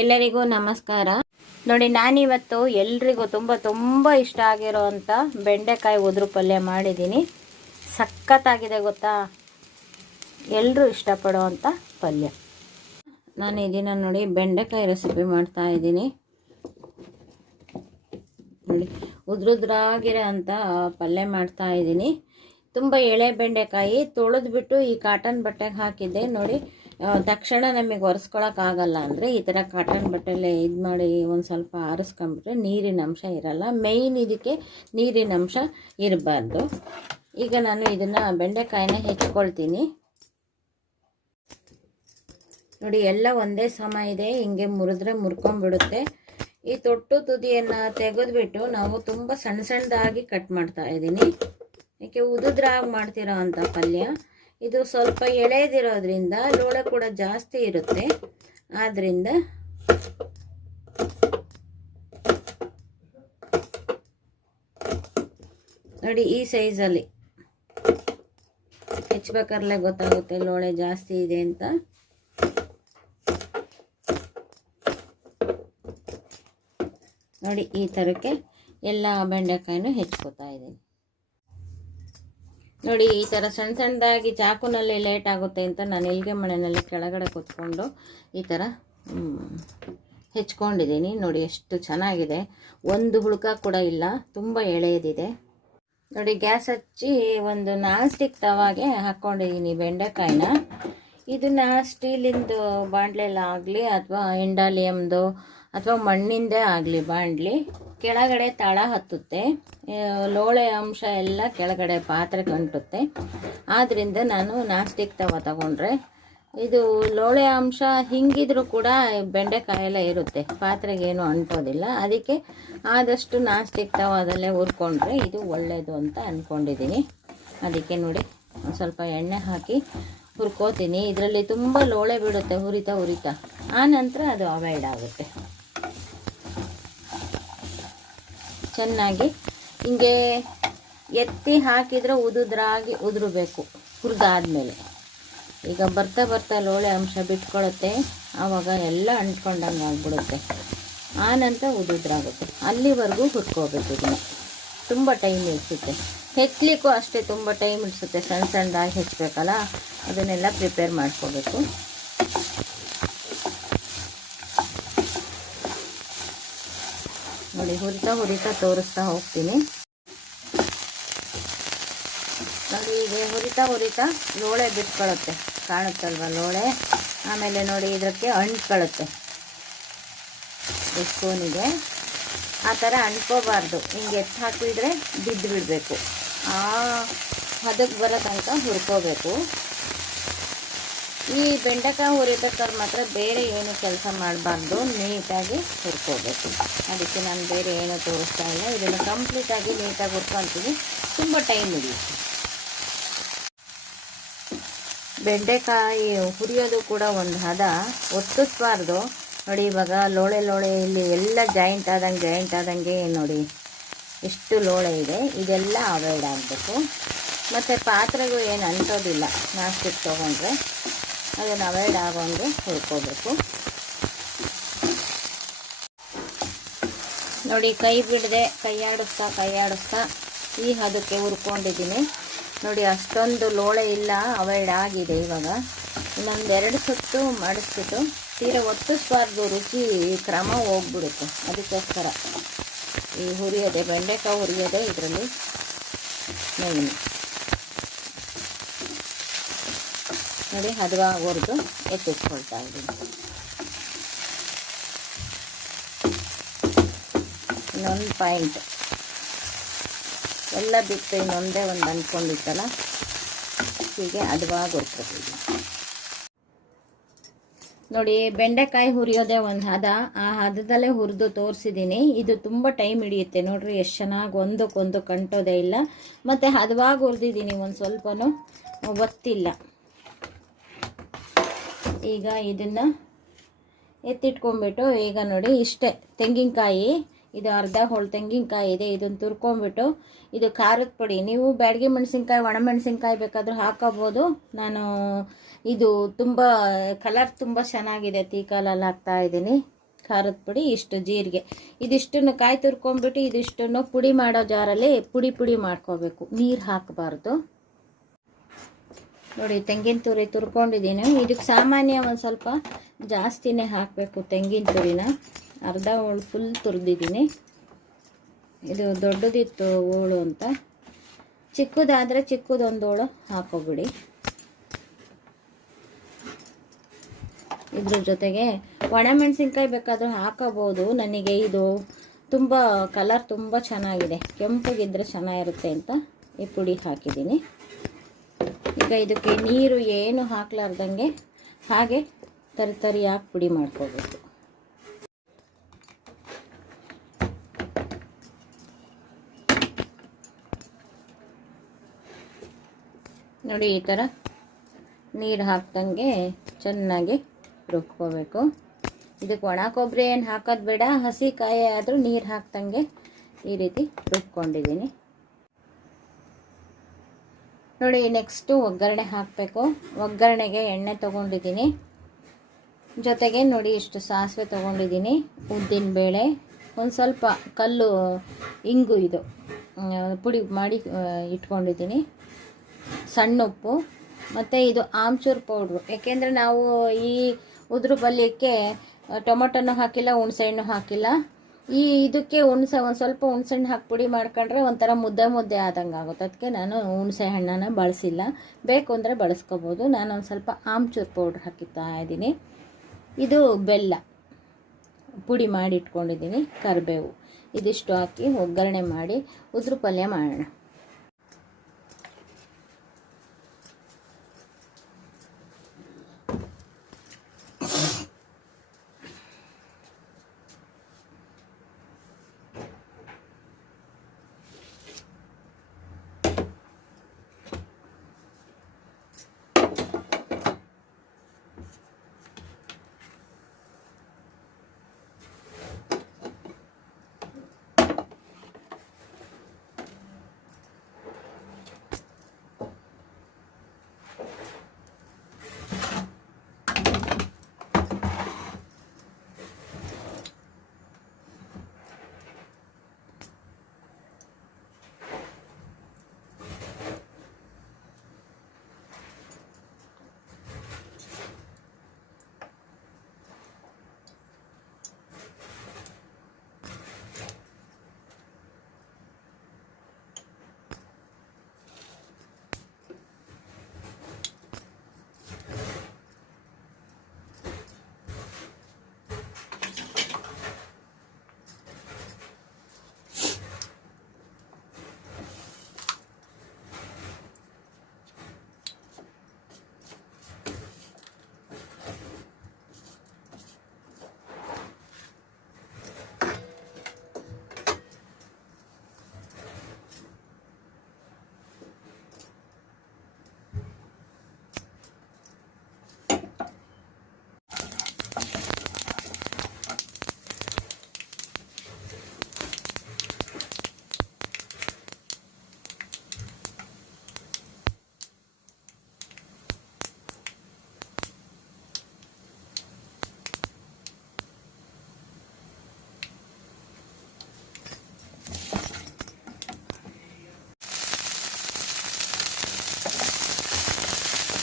ಎಲ್ಲರಿಗೂ ನಮಸ್ಕಾರ. ನೋಡಿ, ನಾನಿವತ್ತು ಎಲ್ರಿಗೂ ತುಂಬ ಇಷ್ಟ ಆಗಿರೋವಂಥ ಬೆಂಡೆಕಾಯಿ ಉದುರು ಪಲ್ಯ ಮಾಡಿದ್ದೀನಿ. ಸಖತ್ತಾಗಿದೆ ಗೊತ್ತಾ, ಎಲ್ಲರೂ ಇಷ್ಟಪಡುವಂಥ ಪಲ್ಯ. ನಾನು ಇದನ್ನು ನೋಡಿ ಬೆಂಡೆಕಾಯಿ ರೆಸಿಪಿ ಮಾಡ್ತಾ ಇದ್ದೀನಿ. ನೋಡಿ, ಉದುರುದ್ರಾಗಿರೋ ಅಂಥ ಪಲ್ಯ ಮಾಡ್ತಾ ಇದ್ದೀನಿ. ತುಂಬ ಎಳೆ ಬೆಂಡೆಕಾಯಿ ತೊಳೆದ್ಬಿಟ್ಟು ಈ ಕಾಟನ್ ಬಟ್ಟೆಗೆ ಹಾಕಿದ್ದೆ. ನೋಡಿ, ತಕ್ಷಣ ನಮಗೆ ಒರೆಸ್ಕೊಳಕ್ಕಾಗಲ್ಲ ಅಂದರೆ ಈ ಥರ ಕಾಟನ್ ಬಟ್ಟೆಲ್ಲೇ ಇದು ಮಾಡಿ ಒಂದು ಸ್ವಲ್ಪ ಆರಿಸ್ಕೊಂಬಿಟ್ರೆ ನೀರಿನ ಅಂಶ ಇರಲ್ಲ. ಮೇಯ್ನ್ ಇದಕ್ಕೆ ನೀರಿನ ಅಂಶ ಇರಬಾರ್ದು. ಈಗ ನಾನು ಇದನ್ನು ಬೆಂಡೆಕಾಯಿನ ಹೆಚ್ಕೊಳ್ತೀನಿ. ನೋಡಿ, ಎಲ್ಲ ಒಂದೇ ಸಮ ಇದೆ. ಹಿಂಗೆ ಮುರಿದ್ರೆ ಮುರ್ಕೊಂಡ್ಬಿಡುತ್ತೆ. ಈ ತೊಟ್ಟು ತುದಿಯನ್ನು ತೆಗೆದುಬಿಟ್ಟು ನಾವು ತುಂಬ ಸಣ್ಣದಾಗಿ ಕಟ್ ಮಾಡ್ತಾ ಇದ್ದೀನಿ. ಯಾಕೆ ಉದುದ್ರಾಗಿ ಮಾಡ್ತಿರೋ ಅಂಥ ಪಲ್ಯ ಇದು. ಸ್ವಲ್ಪ ಎಳೆದಿರೋದ್ರಿಂದ ಲೋಳೆ ಕೂಡ ಜಾಸ್ತಿ ಇರುತ್ತೆ. ಆದ್ದರಿಂದ ನೋಡಿ, ಈ ಸೈಜಲ್ಲಿ ಹೆಚ್ಚಬೇಕಾದ್ರೆ ಗೊತ್ತಾಗುತ್ತೆ ಲೋಳೆ ಜಾಸ್ತಿ ಇದೆ ಅಂತ. ನೋಡಿ, ಈ ಥರಕ್ಕೆ ಎಲ್ಲ ಬೆಂಡೆಕಾಯಿನೂ ಹೆಚ್ಕೋತಾ ಇದ್ದೀನಿ. ನೋಡಿ, ಈ ಥರ ಸಣ್ಣದಾಗಿ ಚಾಕುನಲ್ಲಿ ಲೇಟ್ ಆಗುತ್ತೆ ಅಂತ ನಾನು ಎಲ್ಗೆ ಮನೆಯಲ್ಲಿ ಕೆಳಗಡೆ ಕೂತ್ಕೊಂಡು ಈ ಥರ ಹೆಚ್ಕೊಂಡಿದ್ದೀನಿ. ನೋಡಿ, ಎಷ್ಟು ಚೆನ್ನಾಗಿದೆ. ಒಂದು ಹುಳುಕ ಕೂಡ ಇಲ್ಲ, ತುಂಬ ಎಳೆಯದಿದೆ. ನೋಡಿ, ಗ್ಯಾಸ್ ಹಚ್ಚಿ ಒಂದು ನಾನ್ ಸ್ಟಿಕ್ ತವಾಗೆ ಹಾಕ್ಕೊಂಡಿದ್ದೀನಿ ಬೆಂಡೆಕಾಯಿನ. ಇದನ್ನು ಸ್ಟೀಲಿಂದು ಬಾಂಡ್ಲೆಲ್ಲ ಆಗಲಿ ಅಥವಾ ಇಂಡಾಲಿಯಮ್ದು ಅಥವಾ ಮಣ್ಣಿಂದೇ ಆಗಲಿ ಬಾಂಡ್ಲಿ, ಕೆಳಗಡೆ ತಳ ಹತ್ತುತ್ತೆ. ಲೋಳೆ ಅಂಶ ಎಲ್ಲ ಕೆಳಗಡೆ ಪಾತ್ರೆಗೆ ಅಂಟುತ್ತೆ. ಆದ್ದರಿಂದ ನಾನು ನಾನ್ ಸ್ಟಿಕ್ ತವ ತಗೊಂಡ್ರೆ ಇದು ಲೋಳೆ ಅಂಶ ಹಿಂಗಿದ್ರೂ ಕೂಡ ಬೆಂಡೆಕಾಯೆಲ್ಲ ಇರುತ್ತೆ, ಪಾತ್ರೆಗೇನು ಅಂಟೋದಿಲ್ಲ. ಅದಕ್ಕೆ ಆದಷ್ಟು ನಾನ್ ಸ್ಟಿಕ್ ತವಾದಲ್ಲೇ ಹುರ್ಕೊಂಡ್ರೆ ಇದು ಒಳ್ಳೆಯದು ಅಂತ ಅಂದ್ಕೊಂಡಿದ್ದೀನಿ. ಅದಕ್ಕೆ ನೋಡಿ, ಒಂದು ಸ್ವಲ್ಪ ಎಣ್ಣೆ ಹಾಕಿ ಹುರ್ಕೋತೀನಿ. ಇದರಲ್ಲಿ ತುಂಬ ಲೋಳೆ ಬಿಡುತ್ತೆ ಹುರಿತಾ. ಆ ನಂತರ ಅದು ಅವಾಯ್ಡ್ ಆಗುತ್ತೆ. ಚೆನ್ನಾಗಿ ಹಿಂಗೆ ಎತ್ತಿ ಹಾಕಿದರೆ ಉದುದ್ರಾಗಿ ಉದುರಬೇಕು ಹುರಿದಾದ್ಮೇಲೆ. ಈಗ ಬರ್ತಾ ಲೋಳೆ ಅಂಶ ಬಿಟ್ಕೊಳ್ಳುತ್ತೆ, ಆವಾಗ ಎಲ್ಲ ಅಂಟ್ಕೊಂಡಂಗೆ ಆಗಿಬಿಡುತ್ತೆ. ಆ ನಂತರ ಉದುದ್ರಾಗುತ್ತೆ. ಅಲ್ಲಿವರೆಗೂ ಹುರ್ಕೋಬೇಕು. ಇದನ್ನು ತುಂಬ ಟೈಮ್ ಇಡಿಸುತ್ತೆ. ಹೆಚ್ಚಲಿಕ್ಕೂ ಅಷ್ಟೇ ತುಂಬ ಟೈಮ್ ಇಡಿಸುತ್ತೆ. ಸಣ್ಣದಾಗಿ ಹೆಚ್ಚಬೇಕಲ್ಲ, ಅದನ್ನೆಲ್ಲ ಪ್ರಿಪೇರ್ ಮಾಡ್ಕೋಬೇಕು. ನೋಡಿ, ಹುರಿತಾ ತೋರಿಸ್ತಾ ಹೋಗ್ತೀನಿ. ನೋಡಿ, ಹೀಗೆ ಹುರಿತಾ ಲೋಳೆ ಬಿಟ್ಕೊಳ್ಳುತ್ತೆ, ಕಾಣುತ್ತಲ್ವ ಲೋಳೆ. ಆಮೇಲೆ ನೋಡಿ, ಇದಕ್ಕೆ ಅಂಟ್ಕೊಳ್ಳುತ್ತೆ. ಸ್ಪೂನಿಗೆ ಆ ಥರ ಅಂಟ್ಕೋಬಾರ್ದು. ಹಿಂಗೆ ಎತ್ತು ಹಾಕಿದ್ರೆ ಬಿದ್ದು ಬಿಡಬೇಕು. ಆ ಹದಕ್ಕೆ ಬರೋ ತನಕ ಹುರ್ಕೋಬೇಕು. ಈ ಬೆಂಡೆಕಾಯಿ ಹುರಿಬೇಕಾದ್ರೆ ಮಾತ್ರ ಬೇರೆ ಏನು ಕೆಲಸ ಮಾಡಬಾರ್ದು, ನೀಟಾಗಿ ಹುರ್ಕೋಬೇಕು. ಅದಕ್ಕೆ ನಾನು ಬೇರೆ ಏನೂ ತೋರಿಸ್ತಾ ಇಲ್ಲ. ಇದನ್ನು ಕಂಪ್ಲೀಟಾಗಿ ನೀಟಾಗಿ ಹುರ್ಕೊಳ್ತೀನಿ. ತುಂಬ ಟೈಮ್ ಹಿಡಿಯುತ್ತೆ. ಬೆಂಡೆಕಾಯಿ ಹುರಿಯೋದು ಕೂಡ ಒಂದು ಹದ, ಒತ್ತಿಸ್ಬಾರ್ದು. ನೋಡಿ, ಇವಾಗ ಲೋಳೆ ಇಲ್ಲಿ ಎಲ್ಲ ಜಾಯಿಂಟ್ ಆದಂಗೆ ನೋಡಿ ಎಷ್ಟು ಲೋಳೆ ಇದೆ. ಇದೆಲ್ಲ ಅವಾಯ್ಡ್ ಆಗಬೇಕು. ಮತ್ತು ಪಾತ್ರೆಗೂ ಏನು ಅಂಟೋದಿಲ್ಲ. ನಾಸ್ಟಿಕ್ ತೊಗೊಂಡ್ರೆ ಅದನ್ನು ಅವಾಯ್ಡ್ ಆಗೋಂಗೆ ಹುರ್ಕೋಬೇಕು. ನೋಡಿ, ಕೈ ಬಿಡದೆ ಕೈಯಾಡಿಸ್ತಾ ಈ ಹದಕ್ಕೆ ಹುರ್ಕೊಂಡಿದ್ದೀನಿ. ನೋಡಿ, ಅಷ್ಟೊಂದು ಲೋಳೆ ಇಲ್ಲ, ಅವಾಯ್ಡ್ ಆಗಿದೆ. ಇವಾಗ ಇನ್ನೊಂದು 2 ಸುತ್ತು ಮಾಡಿಸ್ಬಿಟ್ಟು ತೀರ ಒತ್ತಿಸ್ಬಾರ್ದು, ರುಚಿ ಕ್ರಮ ಹೋಗ್ಬಿಡುತ್ತೆ. ಅದಕ್ಕೋಸ್ಕರ ಈ ಹುರಿಯೋದೆ, ಬೆಂಡೆಕಾಯಿ ಹುರಿಯೋದೆ ಇದರಲ್ಲಿ ಮೇಯ್ನು. ನೋಡಿ, ಹದವಾಗಿ ಹುರಿದು ಎತ್ತಿಟ್ಕೊಳ್ತಾ ಇದ್ದೀನಿ. ಇನ್ನೊಂದು ಪಾಯಿಂಟ್ ಎಲ್ಲ ಬಿಟ್ಟು ಇನ್ನೊಂದೇ ಒಂದು ಅಂದ್ಕೊಂಡಿತ್ತಲ್ಲ, ಹೀಗೆ ಹದವಾಗಿ ಹುರ್ಕೊಳ್ತೀನಿ. ನೋಡಿ, ಬೆಂಡೆಕಾಯಿ ಹುರಿಯೋದೇ ಒಂದು ಹದ. ಆ ಹದದಲ್ಲೇ ಹುರಿದು ತೋರಿಸಿದ್ದೀನಿ. ಇದು ತುಂಬ ಟೈಮ್ ಹಿಡಿಯುತ್ತೆ. ನೋಡ್ರಿ, ಎಷ್ಟು ಚೆನ್ನಾಗಿ ಒಂದಕ್ಕೊಂದು ಕಂಟೋದೇ ಇಲ್ಲ. ಮತ್ತು ಹದವಾಗಿ ಹುರಿದಿದ್ದೀನಿ, ಒಂದು ಸ್ವಲ್ಪನೂ ಒತ್ತಿಲ್ಲ. ಈಗ ಇದನ್ನು ಎತ್ತಿಟ್ಕೊಂಡ್ಬಿಟ್ಟು, ಈಗ ನೋಡಿ ಇಷ್ಟೇ ತೆಂಗಿನಕಾಯಿ, ಇದು ಅರ್ಧ ಹೋಳು ತೆಂಗಿನಕಾಯಿ ಇದೆ. ಇದನ್ನು ತುರ್ಕೊಂಡ್ಬಿಟ್ಟು, ಇದು ಖಾರದ ಪುಡಿ, ನೀವು ಬ್ಯಾಡಗಿ ಮೆಣಸಿನ್ಕಾಯಿ ಒಣಮೆಣಸಿನ್ಕಾಯಿ ಬೇಕಾದರೂ ಹಾಕೋಬೋದು. ನಾನು ಇದು ತುಂಬ ಕಲರ್ ತುಂಬ ಚೆನ್ನಾಗಿದೆ, ತೀ ಕಲಲ್ಲಿ ಹಾಕ್ತಾ ಇದ್ದೀನಿ. ಖಾರದ ಪುಡಿ, ಇಷ್ಟು ಜೀರಿಗೆ. ಇದಿಷ್ಟನ್ನು ಕಾಯಿ ತುರ್ಕೊಂಡ್ಬಿಟ್ಟು ಇದಿಷ್ಟನ್ನು ಪುಡಿ ಮಾಡೋ ಜಾರಲ್ಲಿ ಪುಡಿ ಮಾಡ್ಕೋಬೇಕು, ನೀರು ಹಾಕಬಾರ್ದು. ನೋಡಿ ತೆಂಗಿನ ತುರಿ ತುರ್ಕೊಂಡಿದ್ದೀನಿ. ಇದಕ್ಕೆ ಸಾಮಾನ್ಯ ಒಂದು ಸ್ವಲ್ಪ ಜಾಸ್ತಿನೇ ಹಾಕಬೇಕು ತೆಂಗಿನ ತುರಿನ. ಅರ್ಧ ಹೋಳು ಫುಲ್ ತುರಿದಿದ್ದೀನಿ. ಇದು ದೊಡ್ಡದಿತ್ತು ಹೋಳು ಅಂತ, ಚಿಕ್ಕದಾದರೆ ಚಿಕ್ಕದೊಂದು ಹೋಳು ಹಾಕೋಬಿಡಿ. ಇದ್ರ ಜೊತೆಗೆ ಒಣಮೆಣಸಿನ್ಕಾಯಿ ಬೇಕಾದರೂ ಹಾಕೋಬೋದು. ನನಗೆ ಇದು ತುಂಬ ಕಲರ್ ತುಂಬ ಚೆನ್ನಾಗಿದೆ, ಕೆಂಪಗಿದ್ರೆ ಚೆನ್ನಾಗಿರುತ್ತೆ ಅಂತ ಈ ಪುಡಿ ಹಾಕಿದ್ದೀನಿ. ಈಗ ಇದಕ್ಕೆ ನೀರು ಏನು ಹಾಕ್ಲಾರ್ದಂಗೆ ಹಾಗೆ ತರಿಯಾಗಿ ಪುಡಿ ಮಾಡ್ಕೋಬೇಕು. ನೋಡಿ ಈ ಥರ ನೀರು ಹಾಕ್ದಂಗೆ ಚೆನ್ನಾಗಿ ರುಬ್ಕೋಬೇಕು. ಇದಕ್ಕೆ ಒಣ ಕೊಬ್ಬರಿ ಏನು ಹಾಕೋದು ಬೇಡ, ಹಸಿ ಕಾಯಿ ಆದರೂ ನೀರು ಹಾಕ್ದಂಗೆ ಈ ರೀತಿ ರುಬ್ಕೊಂಡಿದ್ದೀನಿ. ನೋಡಿ ನೆಕ್ಸ್ಟು ಒಗ್ಗರಣೆ ಹಾಕಬೇಕು. ಒಗ್ಗರಣೆಗೆ ಎಣ್ಣೆ ತೊಗೊಂಡಿದ್ದೀನಿ, ಜೊತೆಗೆ ನೋಡಿ ಇಷ್ಟು ಸಾಸಿವೆ ತೊಗೊಂಡಿದ್ದೀನಿ, ಉದ್ದಿನಬೇಳೆ, ಒಂದು ಸ್ವಲ್ಪ ಕಲ್ಲು ಇಂಗು ಇದು ಪುಡಿ ಮಾಡಿ ಇಟ್ಕೊಂಡಿದ್ದೀನಿ, ಸಣ್ಣ ಉಪ್ಪು, ಮತ್ತು ಇದು ಆಮ್ಚೂರು ಪೌಡ್ರು. ಏಕೆಂದರೆ ನಾವು ಈ ಉದುರು ಬಲ್ಯಕ್ಕೆ ಟೊಮೊಟೊನೂ ಹಾಕಿಲ್ಲ, ಹುಣಸೆಹಣ್ಣು ಹಾಕಿಲ್ಲ. ಇದಕ್ಕೆ ಒಂದು ಸ್ವಲ್ಪ ಹುಣಸೆಹಣ್ಣು ಹಾಕಿ ಪುಡಿ ಮಾಡ್ಕೊಂಡ್ರೆ ಒಂಥರ ಮುದ್ದೆ ಆದಂಗೆ ಆಗುತ್ತೆ. ಅದಕ್ಕೆ ನಾನು ಹುಣಸೆ ಹಣ್ಣನ್ನು ಬಳಸಿಲ್ಲ, ಬೇಕು ಅಂದರೆ ಬಳಸ್ಕೋಬೋದು. ನಾನು ಒಂದು ಸ್ವಲ್ಪ ಆಮ್ಚೂರು ಪೌಡ್ರ್ ಹಾಕಿತ್ತಾ ಇದ್ದೀನಿ. ಇದು ಬೆಲ್ಲ ಪುಡಿ ಮಾಡಿ ಇಟ್ಕೊಂಡಿದ್ದೀನಿ, ಕರಿಬೇವು, ಇದಿಷ್ಟು ಹಾಕಿ ಒಗ್ಗರಣೆ ಮಾಡಿ ಉದುರು ಪಲ್ಯ ಮಾಡೋಣ.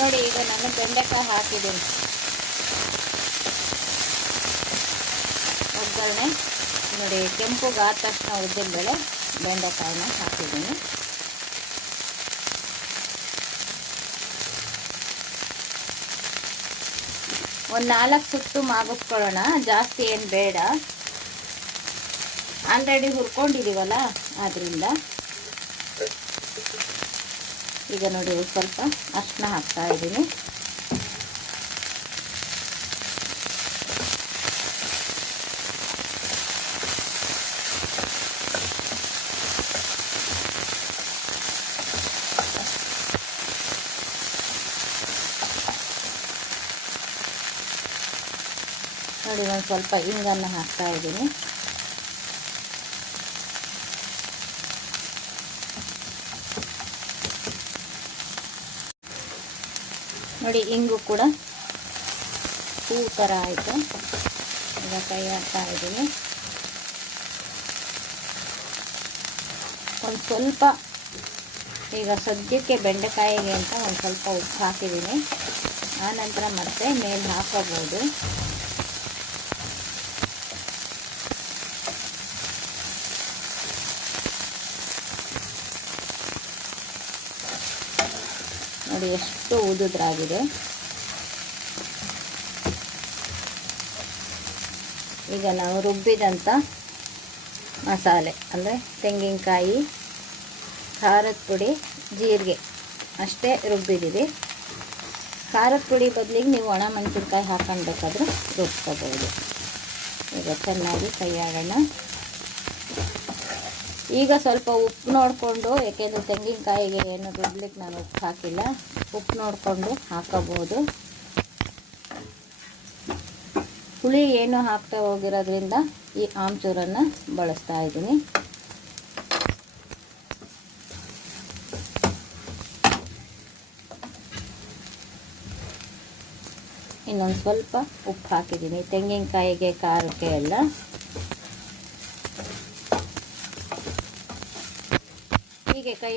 ನೋಡಿ ಈಗ ನಾನು ಬೆಂಡೆಕಾಯಿ ಹಾಕಿದ್ದೀನಿ ಒಗ್ಗರಣೆ. ನೋಡಿ ಕೆಂಪುಗಾದ ತಕ್ಷಣ ಉದ್ದಿನಬೇಳೆ ಬೆಂಡೆಕಾಯಿನ ಹಾಕಿದ್ದೀನಿ. ಒಂದು 4 ಸುತ್ತು ಮಾಗಿಸ್ಕೊಳ್ಳೋಣ, ಜಾಸ್ತಿ ಏನು ಬೇಡ, ಆಲ್ರೆಡಿ ಹುರ್ಕೊಂಡಿದ್ದೀವಲ್ಲ ಆದ್ದರಿಂದ. ಈಗ ನೋಡಿ ಸ್ವಲ್ಪ ಅರಿಶಿನ ಹಾಕ್ತಾ ಇದ್ದೀನಿ. ನೋಡಿ ಒಂದು ಸ್ವಲ್ಪ ಹಿಂಗನ್ನು ಹಾಕ್ತಾ ಇದ್ದೀನಿ. ನೋಡಿ ಇಂಗು ಕೂಡ ಹೂ ಥರ ಆಯಿತು. ಈಗ ಕೈ ಹಾಕ್ತಾ ಇದ್ದೀನಿ. ಒಂದು ಸ್ವಲ್ಪ ಈಗ ಸದ್ಯಕ್ಕೆ ಬೆಂಡೆಕಾಯಿಗೆ ಅಂತ ಒಂದು ಸ್ವಲ್ಪ ಉಪ್ಪು ಹಾಕಿದ್ದೀನಿ. ಆನಂತರ ಮತ್ತೆ ಮೇಲೆ ಹಾಕೋಬೋದು. ನೋಡಿ ಎಷ್ಟು ಉದುದ್ರಾಗಿದೆ. ಈಗ ನಾವು ರುಬ್ಬಿದಂಥ ಮಸಾಲೆ ಅಂದರೆ ತೆಂಗಿನಕಾಯಿ, ಖಾರದ ಪುಡಿ, ಜೀರಿಗೆ ಅಷ್ಟೇ ರುಬ್ಬಿದ್ದೀವಿ. ಖಾರದ ಪುಡಿ ಬದಲಿಗೆ ನೀವು ಒಣ ಮೆಣಸಿನ್ಕಾಯಿ ಹಾಕೊಂಡು ಬೇಕಾದರೂ ರುಬ್ಕೋಬೋದು. ಈಗ ಚೆನ್ನಾಗಿ ಕೈ ಆಡೋಣ. ಈಗ ಸ್ವಲ್ಪ ಉಪ್ಪು ನೋಡಿಕೊಂಡು, ಏಕೆಂದರೆ ತೆಂಗಿನಕಾಯಿಗೆ ಏನು ರುಬ್ಲಿಕ್ಕೆ ನಾನು ಉಪ್ಪು ಹಾಕಿಲ್ಲ, ಉಪ್ಪು ನೋಡಿಕೊಂಡು ಹಾಕೋಬೋದು. ಹುಳಿ ಏನು ಹಾಕ್ತಾ ಹೋಗಿರೋದ್ರಿಂದ ಈ ಆಮ್ಚೂರನ್ನು ಬಳಸ್ತಾ ಇದ್ದೀನಿ. ಇನ್ನೊಂದು ಸ್ವಲ್ಪ ಉಪ್ಪು ಹಾಕಿದ್ದೀನಿ ತೆಂಗಿನಕಾಯಿಗೆ, ಖಾರಕ್ಕೆ ಎಲ್ಲ. ಹೀಗೆ ಕೈ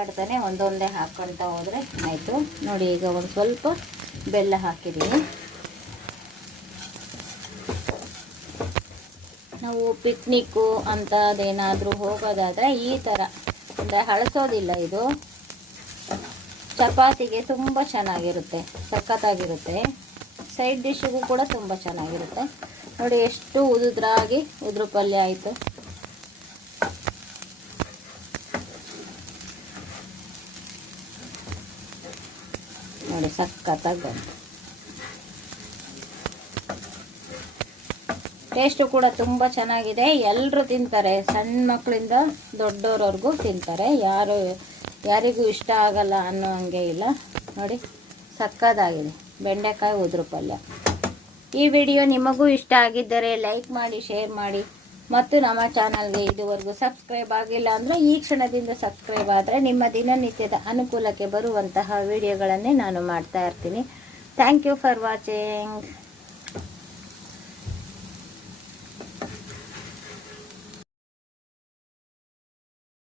ಆಡ್ತಾನೆ ಒಂದೊಂದೇ ಹಾಕ್ಕೊಳ್ತಾ ಹೋದರೆ ಆಯಿತು. ನೋಡಿ ಈಗ ಒಂದು ಸ್ವಲ್ಪ ಬೆಲ್ಲ ಹಾಕಿದ್ದೀನಿ. ನಾವು ಪಿಕ್ನಿಕ್ಕು ಅಂತ ಅದೇನಾದರೂ ಹೋಗೋದಾದರೆ ಈ ಥರ ಅಂದರೆ ಹಳಸೋದಿಲ್ಲ. ಇದು ಚಪಾತಿಗೆ ತುಂಬ ಚೆನ್ನಾಗಿರುತ್ತೆ, ಸಖತ್ತಾಗಿರುತ್ತೆ. ಸೈಡ್ ಡಿಶ್ಶಿಗೂ ಕೂಡ ತುಂಬ ಚೆನ್ನಾಗಿರುತ್ತೆ. ನೋಡಿ ಎಷ್ಟು ಉದುದ್ರಾಗಿ ಉದುರು ಪಲ್ಯ ಆಯಿತು. ನೋಡಿ ಸಖತ್ತಾಗಿ ಬಂತು. ಟೇಸ್ಟು ಕೂಡ ತುಂಬ ಚೆನ್ನಾಗಿದೆ. ಎಲ್ಲರೂ ತಿಂತಾರೆ, ಸಣ್ಣ ಮಕ್ಕಳಿಂದ ದೊಡ್ಡೋರವರೆಗೂ ತಿಂತಾರೆ. ಯಾರಿಗೂ ಇಷ್ಟ ಆಗಲ್ಲ ಅನ್ನೋ ಹಂಗೆ ಇಲ್ಲ. ನೋಡಿ ಸಕ್ಕತ್ತಾಗಿದೆ ಬೆಂಡೆಕಾಯಿ ಉದುರು ಪಲ್ಯ. ಈ ವಿಡಿಯೋ ನಿಮಗೂ ಇಷ್ಟ ಆಗಿದ್ದರೆ ಲೈಕ್ ಮಾಡಿ, ಶೇರ್ ಮಾಡಿ ಮತ್ತು ನಮ್ಮ ಚಾನಲ್ಗೆ ಇದುವರೆಗೂ ಸಬ್ಸ್ಕ್ರೈಬ್ ಆಗಿಲ್ಲ ಅಂದರೆ ಈ ಕ್ಷಣದಿಂದ ಸಬ್ಸ್ಕ್ರೈಬ್ ಆದರೆ ನಿಮ್ಮ ದಿನನಿತ್ಯದ ಅನುಕೂಲಕ್ಕೆ ಬರುವಂತಹ ವಿಡಿಯೋಗಳನ್ನೇ ನಾನು ಮಾಡ್ತಾ ಇರ್ತೀನಿ. Thank you for watching.